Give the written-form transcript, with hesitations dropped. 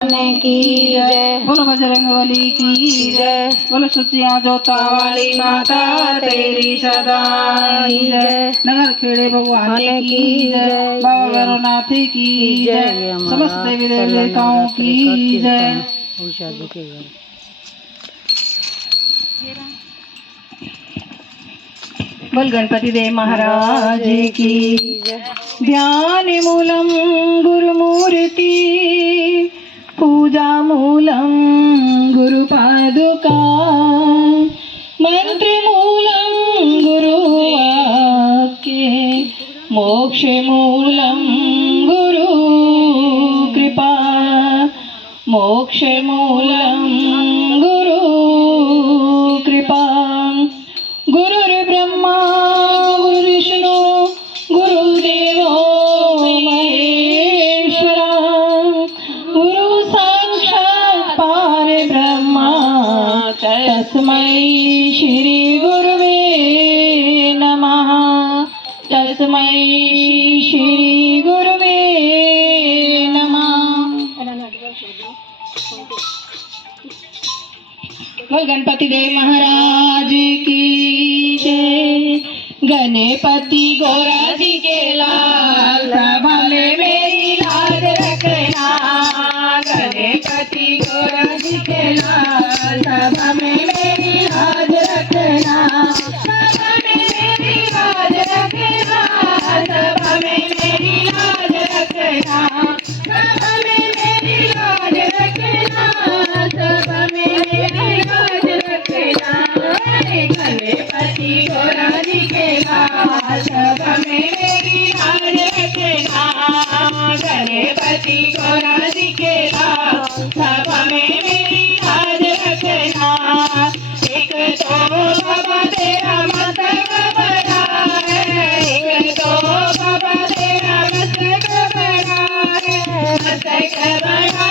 की जय। बोलो बजरंगबली की जय। बोलो सच्चिया जोता वाली माता तेरी सदाई जय। नगर खेड़े भगवान की जय। बाबा भैरवनाथ की जय। समस्त देवी देवताओं की जय। बोल गणपति देव महाराज की। ध्यान मूलम गुरुमूर्ति पूजा मूलम गुरुपादुका मंत्र मूलम गुरुवाक्ये मोक्ष मूलम गुरु कृपा मोक्ष मूलम गुरु कृपा। गुरुर्ब्रह्मा गुरुर्विष्णु गुरुदेवो महेश्वरा गुरु साक्षात् परब्रह्मा तस्मै श्री गुरुवे नमः तस्मै श्री गुरुवे नमः। बोल गणपति देव महाराज की जय। गणपति गौरा जी के लाल भले मेरी लाज रखना। गणपति गौरा जी के लाल सभा में मेरी लाज रखना। सभा में मेरी लाज रखना। सभा में मेरी लाज रखना। सभा में मेरी लाज रखना। सभा में मेरी लाज रखना। गणपति गौरा जी के लाल सभा में मेरी लाज रखना। गणपति गौरा जी के लाल सभा में मेरी लाज रखना। एक तो बाबा तेरा मस्तक बड़ा है। एक तो बाबा तेरा मस्तक बड़ा है। मस्तक बड़ा